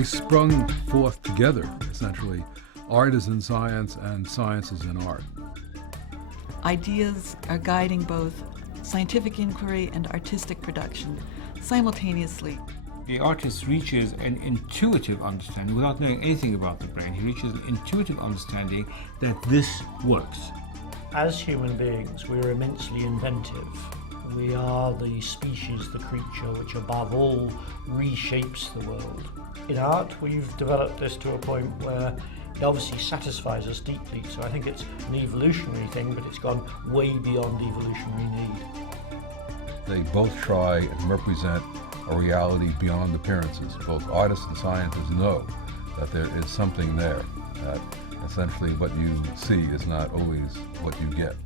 They sprung forth together, essentially. Art is in science and science is in art. Ideas are guiding both scientific inquiry and artistic production simultaneously. The artist reaches an intuitive understanding, without knowing anything about the brain, he reaches an intuitive understanding that this works. As human beings, we're immensely inventive. We are the species, the creature, which above all reshapes the world. In art, we've developed this to a point where it obviously satisfies us deeply, so I think it's an evolutionary thing, but it's gone way beyond evolutionary need. They both try and represent a reality beyond appearances. Both artists and scientists know that there is something there, that essentially what you see is not always what you get.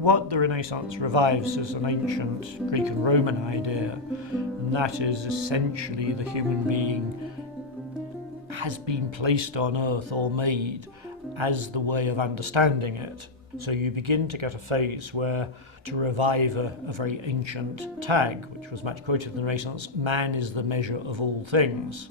What the Renaissance revives is an ancient Greek and Roman idea, and that is essentially the human being has been placed on earth or made as the way of understanding it. So you begin to get a phase where, to revive a very ancient tag, which was much quoted in the Renaissance, man is the measure of all things.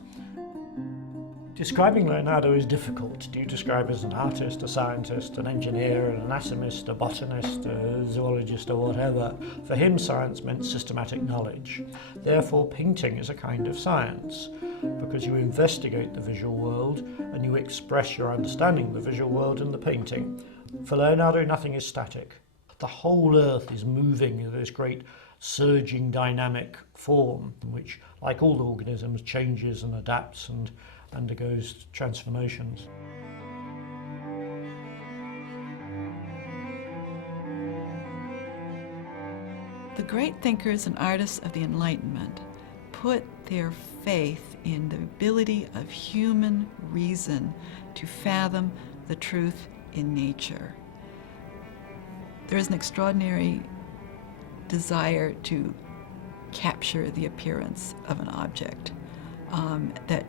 Describing Leonardo is difficult. Do you describe as an artist, a scientist, an engineer, an anatomist, a botanist, a zoologist, or whatever? For him, science meant systematic knowledge. Therefore, painting is a kind of science, because you investigate the visual world and you express your understanding of the visual world in the painting. For Leonardo, nothing is static. The whole earth is moving in this great surging dynamic form, which, like all organisms, changes and adapts and undergoes transformations. The great thinkers and artists of the Enlightenment put their faith in the ability of human reason to fathom the truth in nature. There is an extraordinary desire to capture the appearance of an object, that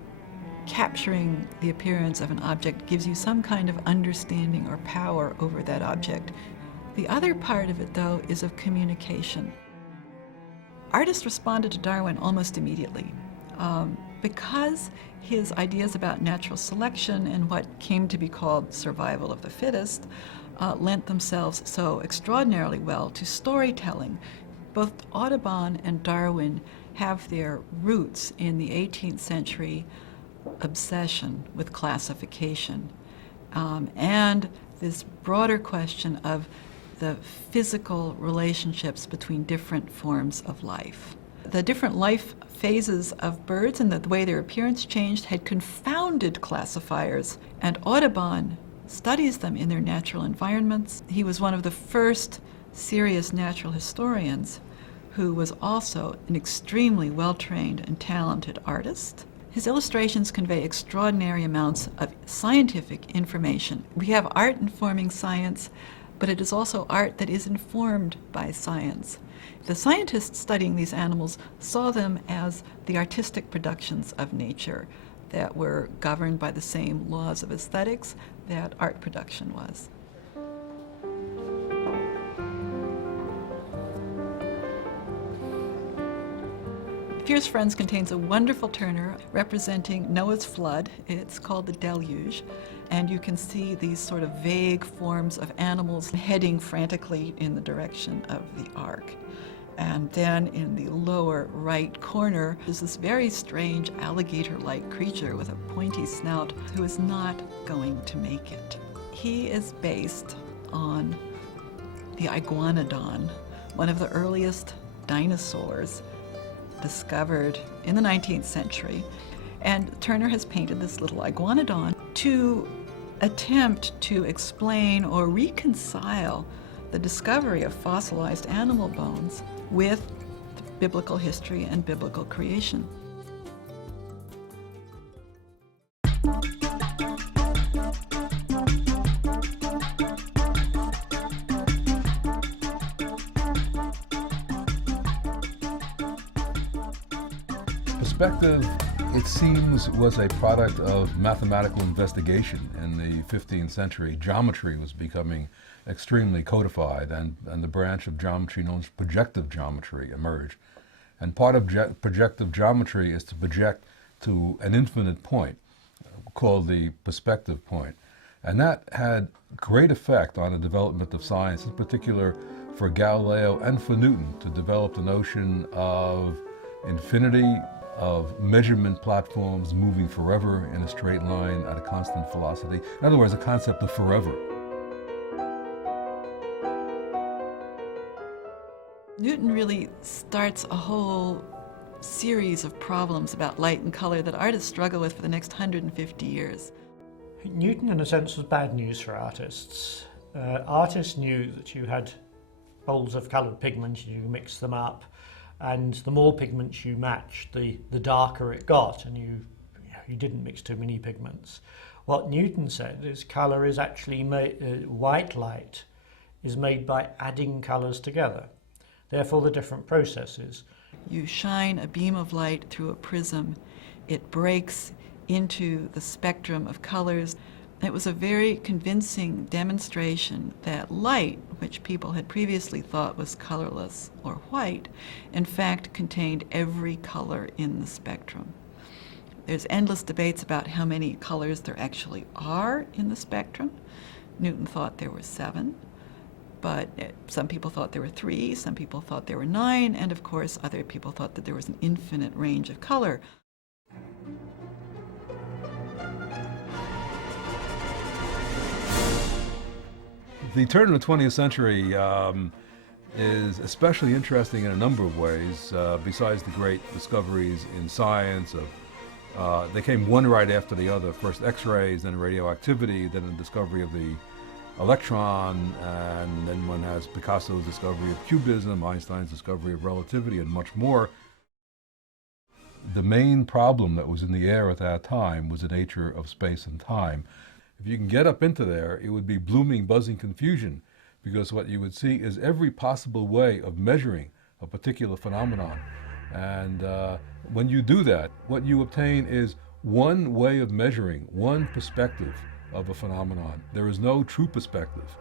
capturing the appearance of an object gives you some kind of understanding or power over that object. The other part of it, though, is of communication. Artists responded to Darwin almost immediately. Because his ideas about natural selection and what came to be called survival of the fittest lent themselves so extraordinarily well to storytelling. Both Audubon and Darwin have their roots in the 18th century obsession with classification and this broader question of the physical relationships between different forms of life. The different life phases of birds and the way their appearance changed had confounded classifiers, and Audubon studies them in their natural environments. He was one of the first serious natural historians who was also an extremely well-trained and talented artist. His illustrations convey extraordinary amounts of scientific information. We have art informing science, but it is also art that is informed by science. The scientists studying these animals saw them as the artistic productions of nature that were governed by the same laws of aesthetics that art production was. Fierce Friends contains a wonderful Turner representing Noah's flood. It's called the Deluge, and you can see these sort of vague forms of animals heading frantically in the direction of the ark. And then in the lower right corner is this very strange alligator-like creature with a pointy snout who is not going to make it. He is based on the iguanodon, one of the earliest dinosaurs discovered in the 19th century. And Turner has painted this little iguanodon to attempt to explain or reconcile the discovery of fossilized animal bones with biblical history and biblical creation. Perspective it seems, was a product of mathematical investigation. In the 15th century, geometry was becoming extremely codified, and the branch of geometry known as projective geometry emerged. And part of projective geometry is to project to an infinite point, called the perspective point. And that had great effect on the development of science, in particular for Galileo and for Newton, to develop the notion of infinity, of measurement platforms moving forever in a straight line at a constant velocity. In other words, a concept of forever. Newton really starts a whole series of problems about light and color that artists struggle with for the next 150 years. Newton, in a sense, was bad news for artists. Artists knew that you had bowls of coloured pigments, you mix them up, and the more pigments you matched, the darker it got, and you didn't mix too many pigments. What Newton said is colour is actually white light is made by adding colours together. Therefore, the different processes. You shine a beam of light through a prism, it breaks into the spectrum of colors. It was a very convincing demonstration that light, which people had previously thought was colorless or white, in fact contained every color in the spectrum. There's endless debates about how many colors there actually are in the spectrum. Newton thought there were 7, but some people thought there were 3, some people thought there were 9, and of course other people thought that there was an infinite range of color. The turn of the 20th century is especially interesting in a number of ways. Besides the great discoveries in science, they came one right after the other. First X-rays, then radioactivity, then the discovery of the electron, and then one has Picasso's discovery of cubism, Einstein's discovery of relativity, and much more. The main problem that was in the air at that time was the nature of space and time. If you can get up into there, it would be blooming, buzzing confusion, because what you would see is every possible way of measuring a particular phenomenon. And when you do that, what you obtain is one way of measuring, one perspective of a phenomenon. There is no true perspective.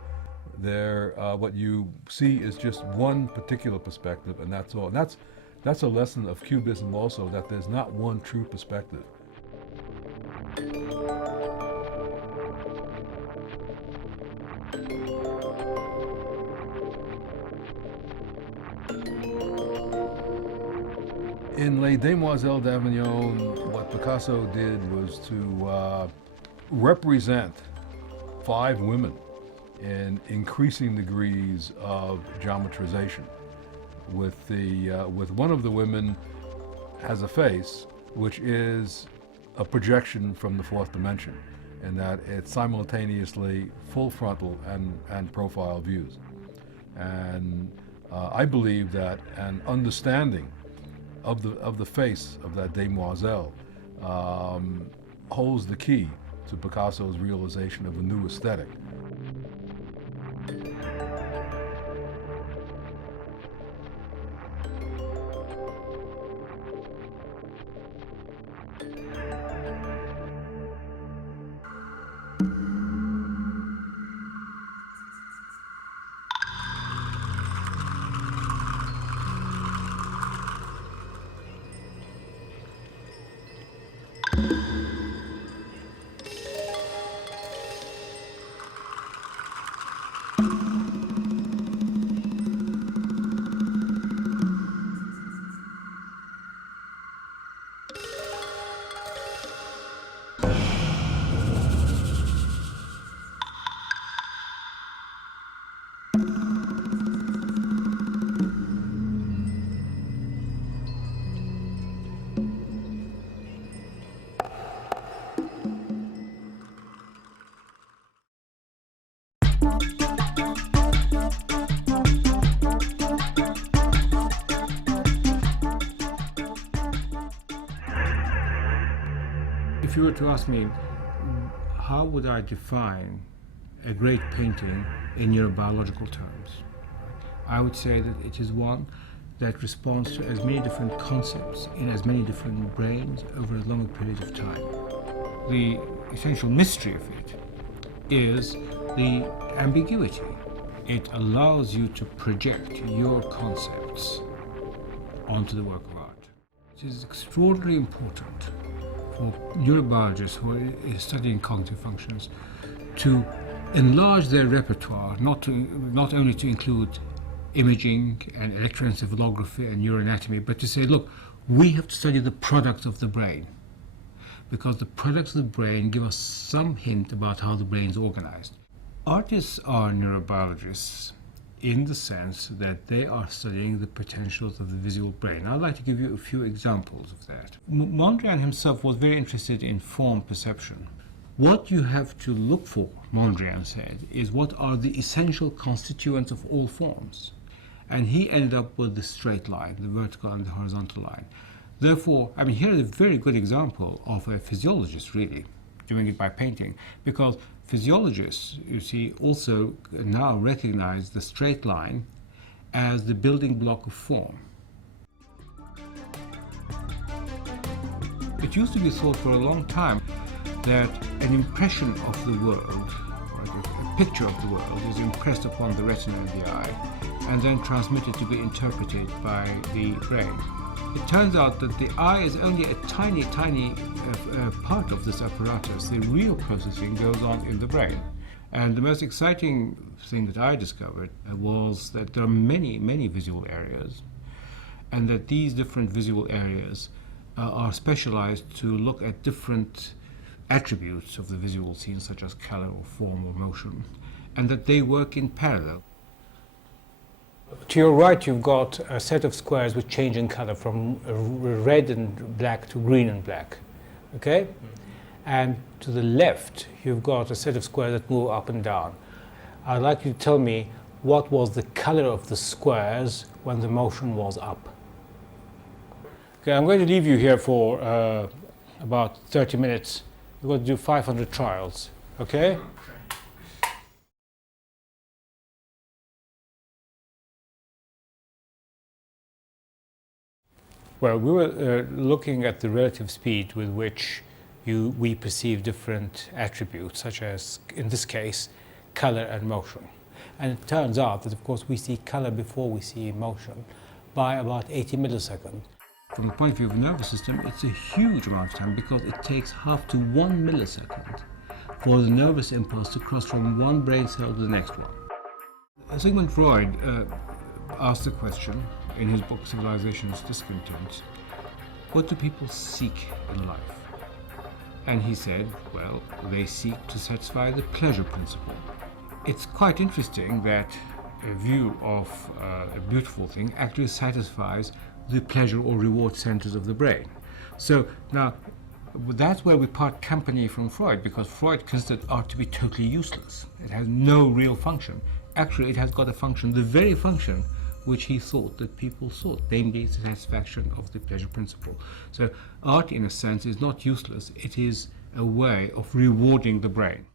What you see is just one particular perspective, and that's all. And that's a lesson of cubism also, that there's not one true perspective. In Les Demoiselles d'Avignon, what Picasso did was to represent 5 women in increasing degrees of geometrization. With one of the women has a face which is a projection from the 4th dimension, in that it's simultaneously full frontal and profile views. And I believe that an understanding of the face of that demoiselle holds the key to Picasso's realization of a new aesthetic. If you were to ask me, how would I define a great painting in neurobiological terms? I would say that it is one that responds to as many different concepts in as many different brains over a longer period of time. The essential mystery of it is the ambiguity. It allows you to project your concepts onto the work of art. It is extraordinarily important for neurobiologists who are studying cognitive functions to enlarge their repertoire, not only to include imaging and electroencephalography and neuroanatomy, but to say, look, we have to study the products of the brain, because the products of the brain give us some hint about how the brain is organized. Artists are neurobiologists in the sense that they are studying the potentials of the visual brain. I'd like to give you a few examples of that. Mondrian himself was very interested in form perception. What you have to look for, Mondrian said, is what are the essential constituents of all forms. And he ended up with the straight line, the vertical and the horizontal line. Therefore, I mean, here is a very good example of a physiologist really doing it by painting, because physiologists, you see, also now recognize the straight line as the building block of form. It used to be thought for a long time that an impression of the world, or a picture of the world, is impressed upon the retina of the eye and then transmitted to be interpreted by the brain. It turns out that the eye is only a tiny part of this apparatus. The real processing goes on in the brain. And the most exciting thing that I discovered was that there are many visual areas, and that these different visual areas are specialized to look at different attributes of the visual scene, such as color or form or motion, and that they work in parallel. To your right, you've got a set of squares which change in color from red and black to green and black, okay? And to the left, you've got a set of squares that move up and down. I'd like you to tell me what was the color of the squares when the motion was up. Okay, I'm going to leave you here for about 30 minutes. We're going to do 500 trials, okay? Well, we were looking at the relative speed with which we perceive different attributes, such as, in this case, color and motion. And it turns out that, of course, we see color before we see motion by about 80 milliseconds. From the point of view of the nervous system, it's a huge amount of time, because it takes half to 1 millisecond for the nervous impulse to cross from one brain cell to the next one. Sigmund Freud asked the question in his book Civilization's Discontents, what do people seek in life? And he said, well, they seek to satisfy the pleasure principle. It's quite interesting that a view of a beautiful thing actually satisfies the pleasure or reward centers of the brain. So now, that's where we part company from Freud, because Freud considered art to be totally useless. It has no real function. Actually, it has got a function, the very function which he thought that people sought, namely the satisfaction of the pleasure principle. So art, in a sense, is not useless. It is a way of rewarding the brain.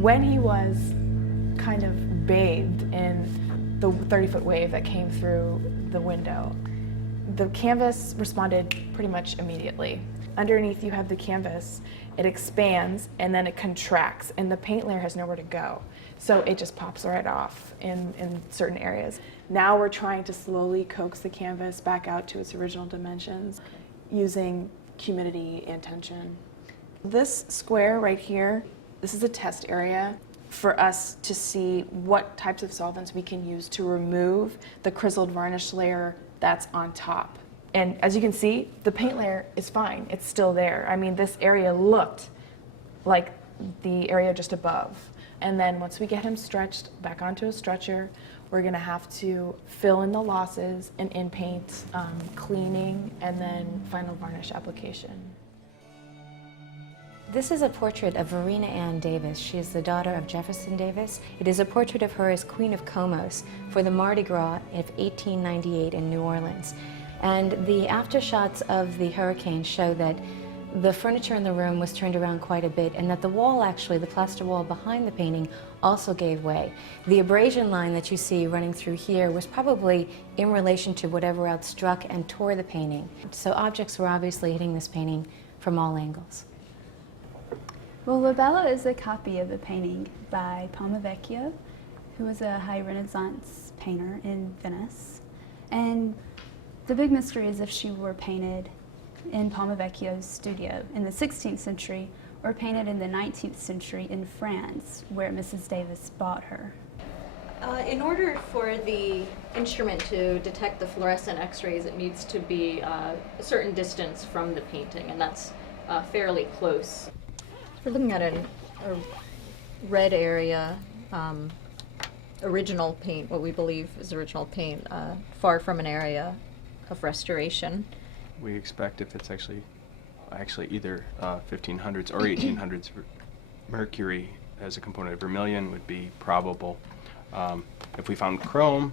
When he was kind of bathed in the 30-foot wave that came through the window, the canvas responded pretty much immediately. Underneath you have the canvas, it expands and then it contracts, and the paint layer has nowhere to go. So it just pops right off in certain areas. Now we're trying to slowly coax the canvas back out to its original dimensions using humidity and tension. This square right here, this is a test area for us to see what types of solvents we can use to remove the grizzled varnish layer that's on top. And as you can see, the paint layer is fine. It's still there. I mean, this area looked like the area just above. And then once we get him stretched back onto a stretcher, We're going to have to fill in the losses and in-paint, cleaning, and then final varnish application. This is a portrait of Verena Ann Davis. She is the daughter of Jefferson Davis. It is a portrait of her as Queen of Comos for the Mardi Gras of 1898 in New Orleans. And the aftershots of the hurricane show that the furniture in the room was turned around quite a bit, and that the wall, actually, the plaster wall behind the painting, also gave way. The abrasion line that you see running through here was probably in relation to whatever else struck and tore the painting. So objects were obviously hitting this painting from all angles. Well, La Bella is a copy of a painting by Vecchio, who was a high Renaissance painter in Venice. And the big mystery is if she were painted in Vecchio's studio in the 16th century or painted in the 19th century in France, where Mrs. Davis bought her. In order for the instrument to detect the fluorescent X-rays, it needs to be a certain distance from the painting, and that's fairly close. We're looking at a red area, original paint, what we believe is original paint, far from an area of restoration. We expect if it's actually either 1500s or 1800s, mercury as a component of vermilion would be probable. If we found chrome,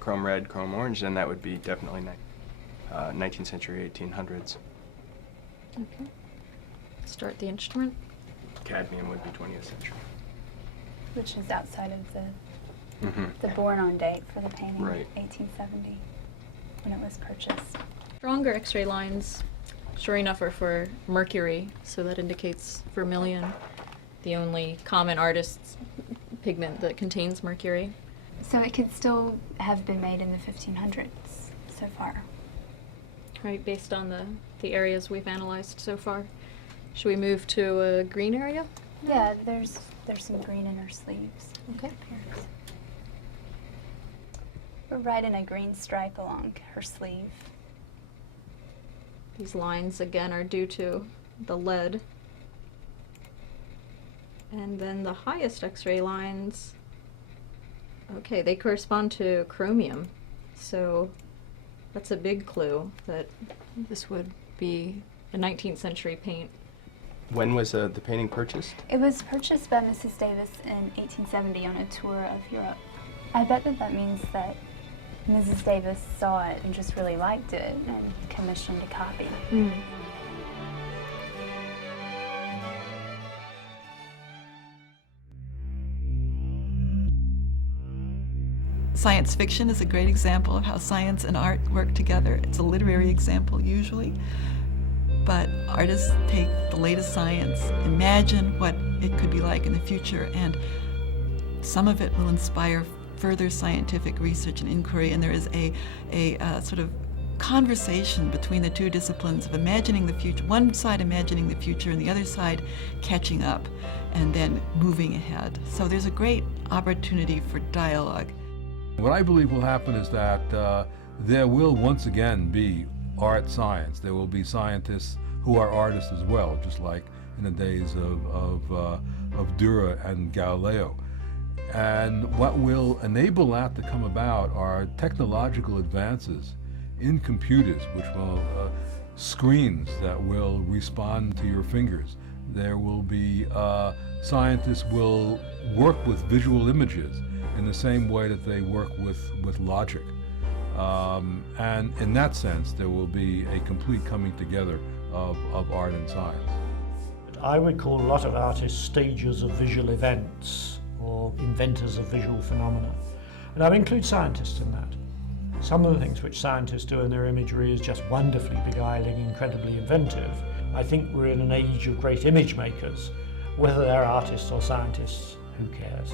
chrome red, chrome orange, then that would be definitely 19th century, 1800s. Okay. Start the instrument. Cadmium would be 20th century. Which is outside of the born-on date for the painting, Right. 1870, when it was purchased. Stronger X-ray lines, sure enough, are for mercury, so that indicates vermilion, the only common artist's pigment that contains mercury. So it could still have been made in the 1500s so far. Right, based on the areas we've analyzed so far. Should we move to a green area? Yeah, there's some green in her sleeves. Okay. We're right in a green stripe along her sleeve. These lines, again, are due to the lead. And then the highest X-ray lines, okay, they correspond to chromium. So that's a big clue that this would be a 19th century paint. When was the painting purchased? It was purchased by Mrs. Davis in 1870 on a tour of Europe. I bet that means that Mrs. Davis saw it and just really liked it and commissioned a copy. Science fiction is a great example of how science and art work together. It's a literary example usually, but artists take the latest science, imagine what it could be like in the future, and some of it will inspire further scientific research and inquiry, and there is a sort of conversation between the two disciplines of imagining the future, one side imagining the future and the other side catching up and then moving ahead. So there's a great opportunity for dialogue. What I believe will happen is that there will once again be art science. There will be scientists who are artists as well, just like in the days of Dürer and Galileo. And what will enable that to come about are technological advances in computers, which will screens that will respond to your fingers. There will be scientists will work with visual images in the same way that they work with logic. And in that sense, there will be a complete coming together of art and science. I would call a lot of artists stagers of visual events or inventors of visual phenomena. And I would include scientists in that. Some of the things which scientists do in their imagery is just wonderfully beguiling, incredibly inventive. I think we're in an age of great image makers. Whether they're artists or scientists, who cares?